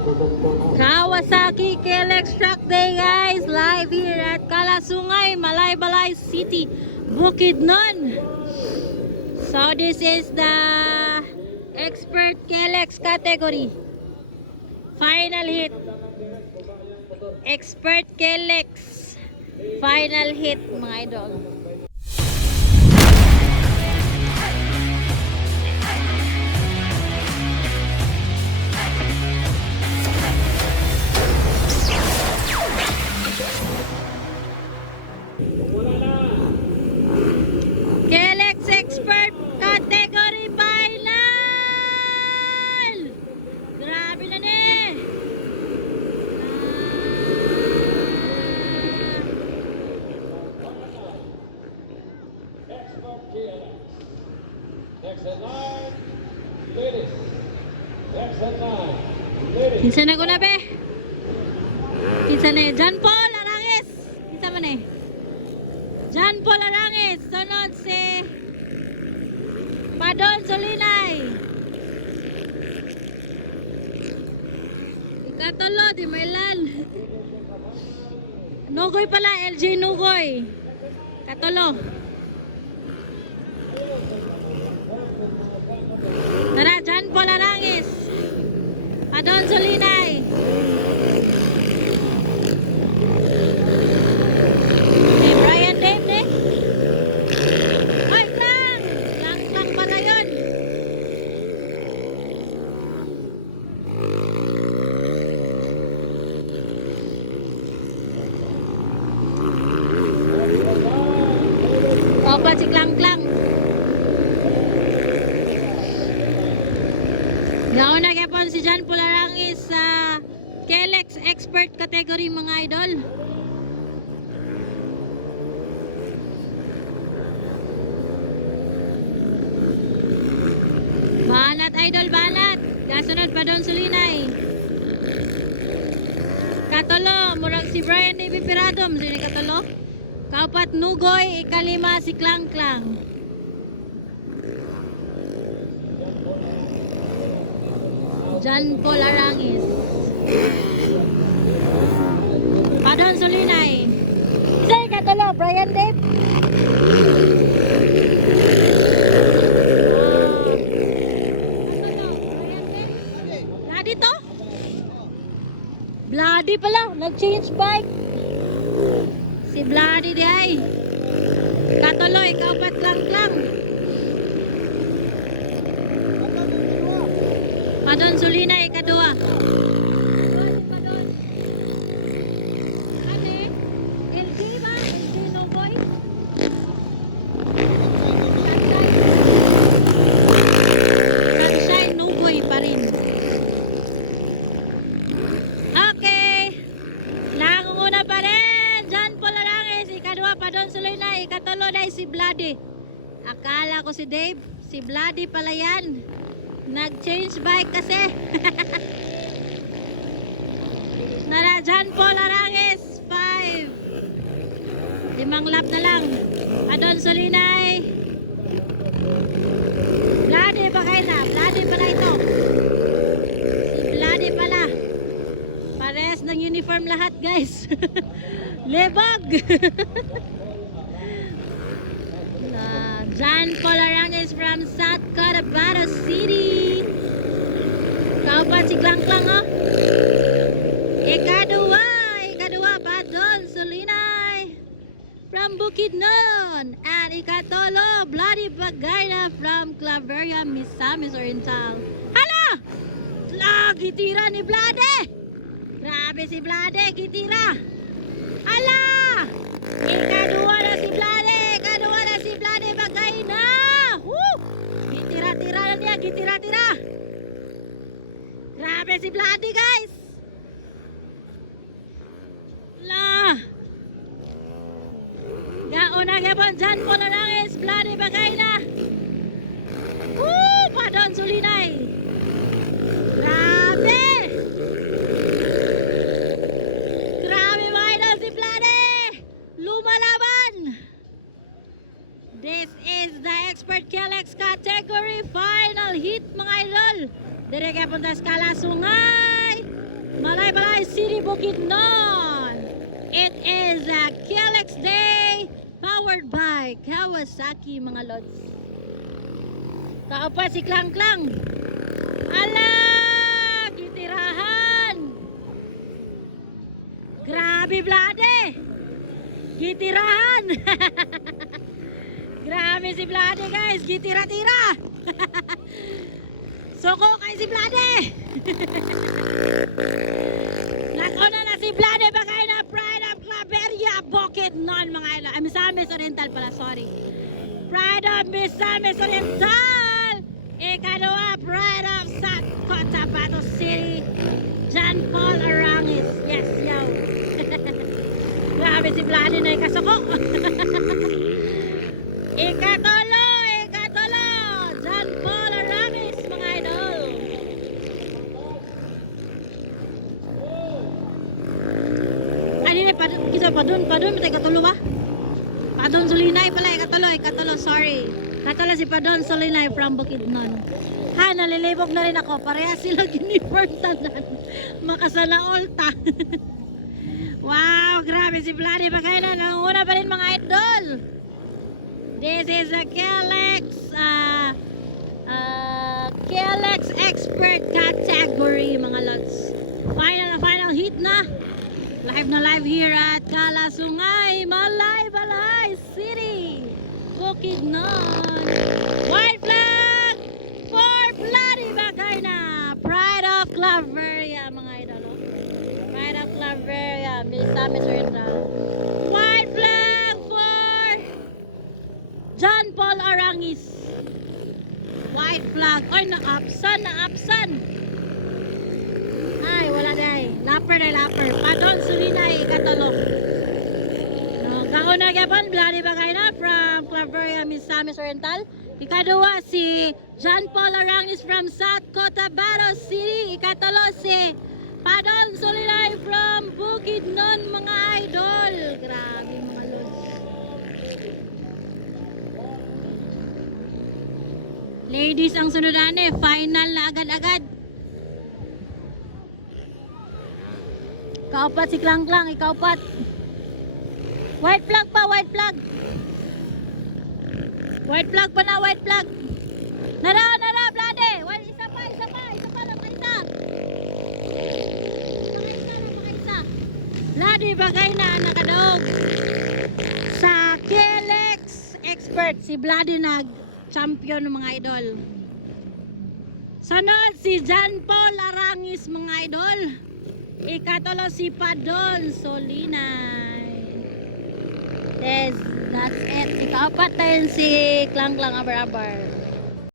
Kawasaki KLX Track Day guys, live here at Kalasungay, Malaybalay City, Bukidnon. So this is the expert KLX category. Final hit. Expert KLX. Final hit mga idol. KLX Expert Category Final! Grabe na ni! Kinsa na ko na be? Kinsa na John Paul Arangis! Kinsa man eh? John Paul Arangis! Sunod si Padon Solinay. Ikatulo, di Mailan. Nugoy pala, LJ Nugoy. Katulo. Tara, John Paul Arangis. Padon Solinay. Si Brian Dave eh. Ay, Klang! Klang pala yun. Opa si Klang. Gaon na kapon si John Paul Arangis sa KLX Expert category mga idol. Banat idol, banat. Kasunod pa doon Sulinay. Katulo, murag si Brian David Piradom. Sino katulo? Kaupat Nugoy, ikalima si Klang. John Paul Arangis. Padon Solinay. Sino katulo? Brian Dave. Dito? Bloody pala, nag-change bike. Si Bloody di ay. Katuloy, kaupat Klang. Padon Solinay, kadua. Padon. Ate, LG ba? LG Noboy? Sunshine Noboy pa rin. Nangunguna pa rin John Paul Arangis, ikadua Padon Solinay, ikatulo na si Bloody. Akala ko si Dave, si Bloody pala yan. Nag-change bike kasi. Nara John Paul Arangis 5. 5 lap na lang. Padon Solinay. Bloody ba kayo na? Bloody pala ito. Si Bloody pala. Pares ng uniform lahat guys. Lebag. John Paul Arangis from South Cotabato City. Kaupat si Klang oh. Ikadua Padon Solinay from Bukidnon. And ikatolo Bloody Bagayna from Claveria, Misamis Oriental. Hala! Lagi tira ni Bloody. Grabe si Bloody, gitira. Hala! Ikadua na si Bloody bagay na. Woo! Gitira-tira na niya, gitira-tira. Grabe si Bloody guys. La! Gauna gapon John Paul Arangis, Bloody bagay na. Woo! Padon Solinay. Grabe! This is the Expert KLX category final hit mga idol. Dire kay punta sa Kalasungay. City, Bukidnon. It is a KLX Day powered by Kawasaki, mga lods. Kaupa si Klang Klang. Ala! Gitirahan! Grabe, Vlade! Gitirahan! Grabe si Vlade, guys! Gitira-tira! Soko kay si Vlade! Nakuna na si Vlade, bagay na Pride of Claveria, Bukidnon, mga ilo. Ay, Misamis Oriental pala, sorry. Pride of Misamis Oriental! Ikadua, Pride of South Cotabato City, John Paul Arangis. Yes, yo. Grabe si Vlade na ikasoko. Ikatolo, John Paul Arangis, mga idol. Ano na, kisa padun, matay katulo ba? Padon Solinay pala, ikatolo, sorry. Katala si Padon Solinay from Bukidnon. Ha, nalilibog na rin ako. Pareha sila uniform tanan. Makasana all ta. Wow, grabe si Vlade. Baka na, nanguna pa rin mga idol. This is a KLX expert category, mga lods. Final hit na. Live here at Kalasungay, Balay City, Bukidnon. White flag for Vlade, bagay na. Pride of Claveria, mga idol. Pride of Claveria, Misamis Oriental. White flag for John Paul Arangis. White flag. Oy, na-absan. Ay, wala day. Lapper. Padon Solinay, ikatolo. Kauna gyapon Vlade bagay na from Claveria, Misamis Oriental. Ikadua si John Paul Arangis from South Cotabato City. Ikatolo si Padon Solinay from Bukidnon, mga idol. Grabe, mga lods. Ladies ang sunudan final na agad-agad. Kaupat si Klang Klang, ikaupat. White flag pa, white flag. White flag pa na, white flag. Nara, Vlade. Isa pa lang, isa. Isa. Vlade, bagay na, nakadaog. Sa KLX expert, si Vlade nag-champion ng mga idol. Sunod, si John Paul Arangis, mga idol. Ikatolo si Padon Solinay. Yes, that's it. Ikaapat tayo si Klang Klang Abar.